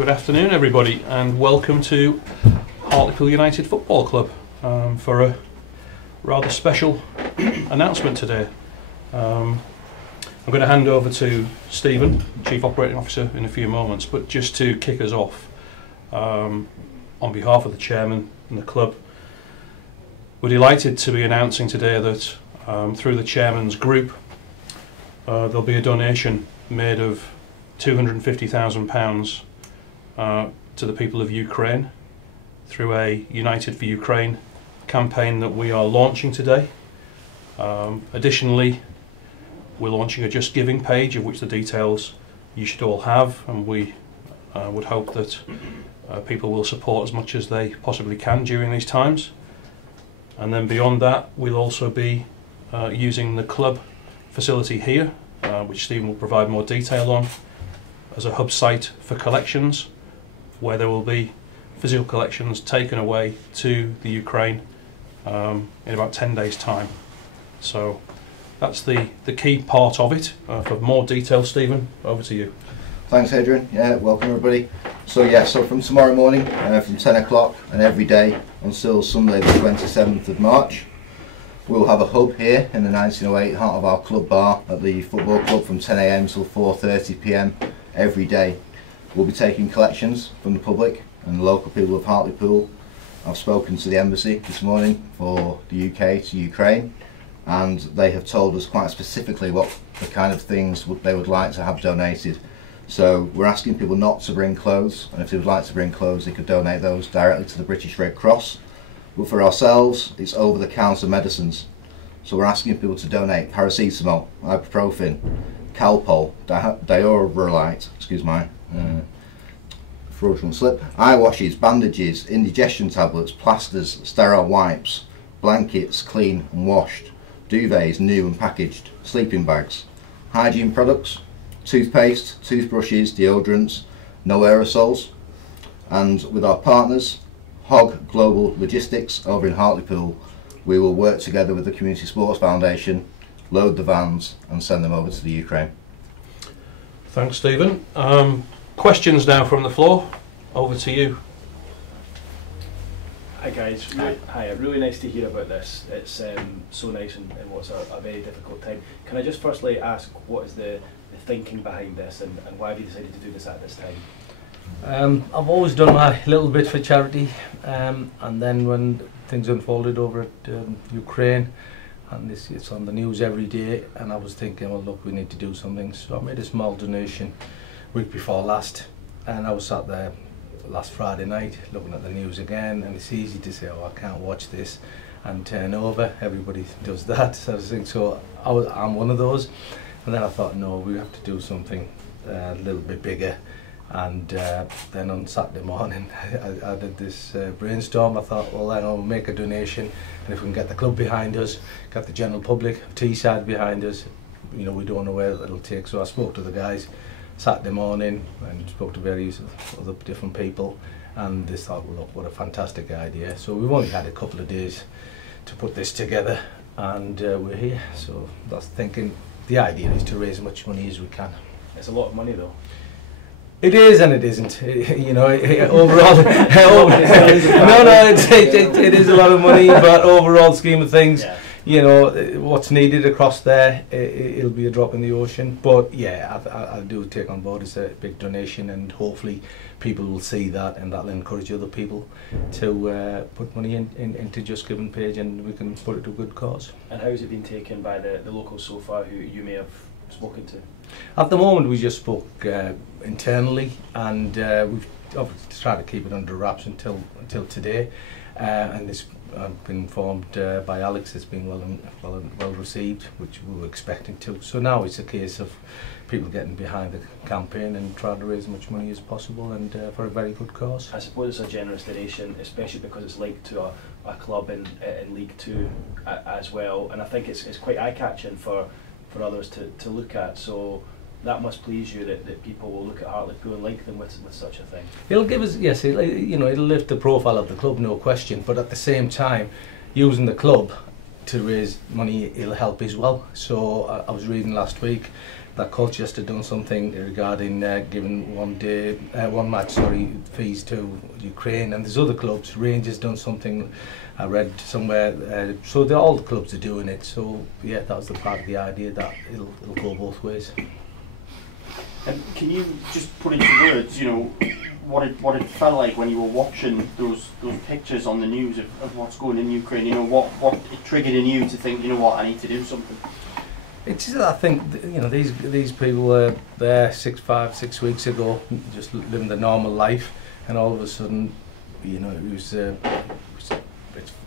Good afternoon, everybody, and welcome to Hartlepool United Football Club for a rather special announcement today. I'm going to hand over to Stephen, Chief Operating Officer, in a few moments, but just to kick us off, on behalf of the Chairman and the club, we're delighted to be announcing today that through the Chairman's group there'll be a donation made of £250,000 to the people of Ukraine through a United for Ukraine campaign that we are launching today. Additionally, we're launching a Just Giving page, of which the details you should all have, and we would hope that people will support as much as they possibly can during these times. And then beyond that, we'll also be using the club facility here, which Stephen will provide more detail on, as a hub site for collections, where there will be physical collections taken away to the Ukraine in about 10 days' time. So that's the key part of it. For more detail, Stephen, over to you. Thanks, Adrian. Yeah, welcome everybody. So from tomorrow morning, from 10 o'clock and every day until Sunday the 27th of March, we'll have a hub here in the 1908 heart of our club bar at the football club from 10 AM till 4:30 PM every day. We'll be taking collections from the public and the local people of Hartlepool. I've spoken to the embassy this morning for the UK to Ukraine, and they have told us quite specifically what the kind of things they would like to have donated. So we're asking people not to bring clothes, and if they would like to bring clothes, they could donate those directly to the British Red Cross. But for ourselves, it's over-the-counter medicines. So we're asking people to donate paracetamol, ibuprofen, Calpol, Diorolite, excuse my fraudulent slip, eye washes, bandages, indigestion tablets, plasters, sterile wipes, blankets clean and washed, duvets new and packaged, sleeping bags, hygiene products, toothpaste, toothbrushes, deodorants, no aerosols. And with our partners, Hog Global Logistics over in Hartlepool, we will work together with the Community Sports Foundation, load the vans and send them over to the Ukraine. Thanks, Stephen. Questions now from the floor. Over to you. Hi guys, hi, really nice to hear about this. It's so nice in what's a very difficult time. Can I just firstly ask, what is the thinking behind this, and why have you decided to do this at this time? I've always done my little bit for charity, and then when things unfolded over at Ukraine, and it's on the news every day, and I was thinking, well look, we need to do something, so I made a small donation week before last, and I was sat there last Friday night looking at the news again, and it's easy to say, oh, I can't watch this and turn over. Everybody does that sort of thing, so I'm one of those. And then I thought, no, we have to do something a little bit bigger. And then on Saturday morning I did this brainstorm. I thought, well, then I'll make a donation, and if we can get the club behind us, get the general public, Teesside behind us, you know, we don't know where it'll take. So I spoke to the guys Saturday morning and spoke to various other different people, and they thought, well look, what a fantastic idea. So we've only had a couple of days to put this together, and we're here. So that's thinking, the idea is to raise as much money as we can. It's a lot of money though. It is and it isn't, you know, overall, it is a lot of money, but overall scheme of things, yeah, you know, what's needed across there, it'll be a drop in the ocean. But yeah, I do take on board as a big donation, and hopefully people will see that, and that'll encourage other people to put money into Just Giving page, and we can put it to a good cause. And how has it been taken by the locals so far who you may have spoken to? At the moment we just spoke internally, and we've obviously tried to keep it under wraps until today, and it's been informed by Alex. It's been well received, which we were expecting to. So now it's a case of people getting behind the campaign and trying to raise as much money as possible, and for a very good cause. I suppose it's a generous donation, especially because it's linked to a club in League Two as well, and I think it's quite eye-catching for others to look at. So that must please you that people will look at Hartlepool and link them with such a thing. It'll give us, yes, you know, it'll lift the profile of the club, no question, but at the same time, using the club to raise money, it'll help as well. So I was reading last week that Colchester done something regarding giving one match fees to Ukraine, and there's other clubs. Rangers done something, I read somewhere. So all the clubs are doing it. So yeah, that was the part of the idea that it'll go both ways. Can you just put into words, what it felt like when you were watching those pictures on the news of what's going on in Ukraine? What it triggered in you to think, I need to do something. It's I think these people were there 6 weeks ago, just living the normal life, and all of a sudden, it was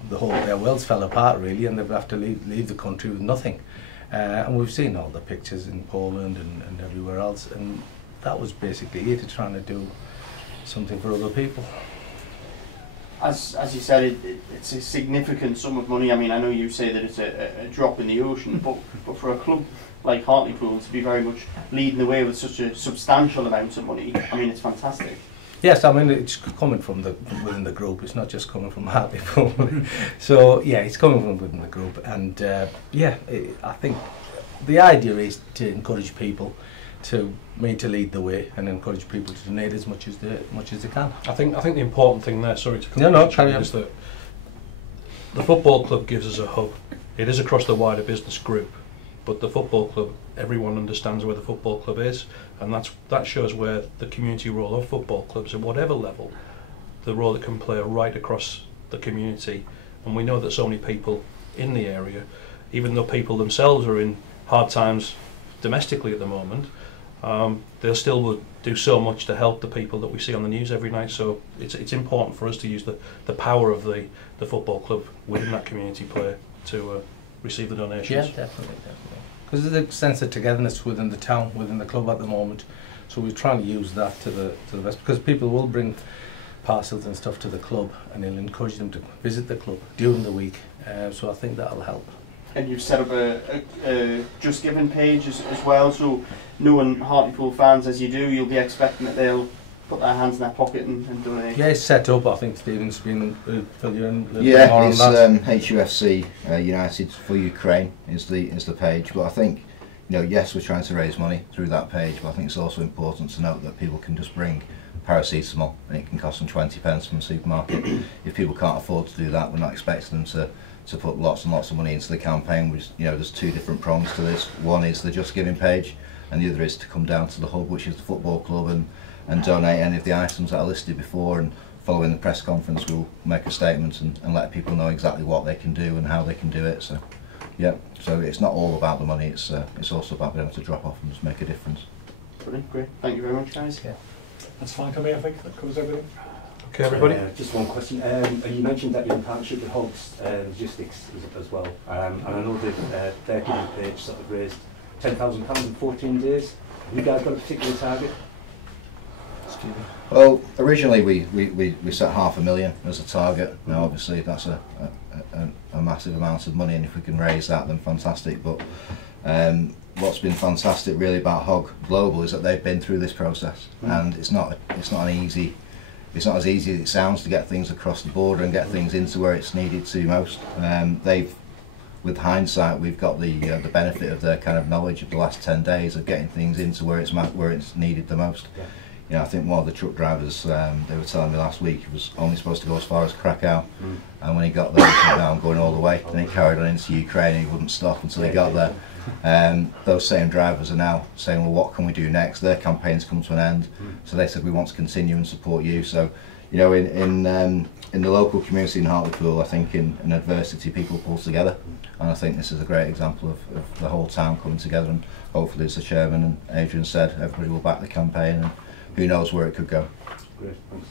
their worlds fell apart really, and they have to leave the country with nothing. And we've seen all the pictures in Poland and everywhere else, and that was basically it, trying to do something for other people. As you said, it's a significant sum of money. I mean, I know you say that it's a drop in the ocean, but for a club like Hartlepool to be very much leading the way with such a substantial amount of money, I mean, it's fantastic. Yes, I mean, it's coming from within the group. It's not just coming from Hartlepool. So yeah, it's coming from within the group, and I think the idea is to encourage people to lead the way and encourage people to donate as much as they can. I think the important thing there, sorry to come carry on, is that the football club gives us a hub. It is across the wider business group, but the football club, everyone understands where the football club is, and that shows where the community role of football clubs at whatever level, the role it can play right across the community. And we know that so many people in the area, even though people themselves are in hard times domestically at the moment, they still will do so much to help the people that we see on the news every night. So it's important for us to use the power of the football club within that community play to receive the donations. Yeah, definitely. Because there's a sense of togetherness within the town, within the club at the moment. So we're trying to use that to the best, because people will bring parcels and stuff to the club, and it'll encourage them to visit the club during the week. So I think that'll help. And you've set up a Just Giving page as well, so knowing Hartlepool fans as you do, you'll be expecting that they'll put their hands in their pocket and donate. Yeah, it's set up. I think Stephen's been fill you in. Yeah, it's HUFC United for Ukraine is the page. But I think, yes, we're trying to raise money through that page, but I think it's also important to note that people can just bring paracetamol and it can cost them 20 pence from the supermarket. If people can't afford to do that, we're not expecting them to put lots and lots of money into the campaign. There's two different prongs to this. One is the Just Giving page, and the other is to come down to the hub, which is the football club, and donate any of the items that are listed before. And following the press conference, we'll make a statement and let people know exactly what they can do and how they can do it. So yeah, so it's not all about the money, it's also about being able to drop off and just make a difference. Brilliant, great. Thank you very much, guys. Yeah. That's fine for me, I think. That covers everything. Okay, everybody. Just one question. You mentioned that you're in partnership with Hobbs Logistics as well, and I know that their giving page sort of raised £10,000 in 14 days. Have you guys got a particular target? Stephen? Well, originally we set $500,000 as a target. Now obviously that's a massive amount of money, and if we can raise that, then fantastic. But what's been fantastic really about Hog Global is that they've been through this process, and it's not as easy as it sounds to get things across the border and get things into where it's needed to most. With hindsight, we've got the benefit of their kind of knowledge of the last 10 days of getting things into where it's needed the most. Yeah. I think one of the truck drivers, they were telling me last week, he was only supposed to go as far as Krakow, and when he got there, he said, "No, I'm going all the way." And he carried on into Ukraine, and he wouldn't stop until he got there. Those same drivers are now saying, "Well, what can we do next?" Their campaign's come to an end, so they said, "We want to continue and support you." So, in the local community in Hartlepool, I think in adversity people pull together, and I think this is a great example of the whole town coming together. And hopefully, as the chairman and Adrian said, everybody will back the campaign, and who knows where it could go. Great, thanks.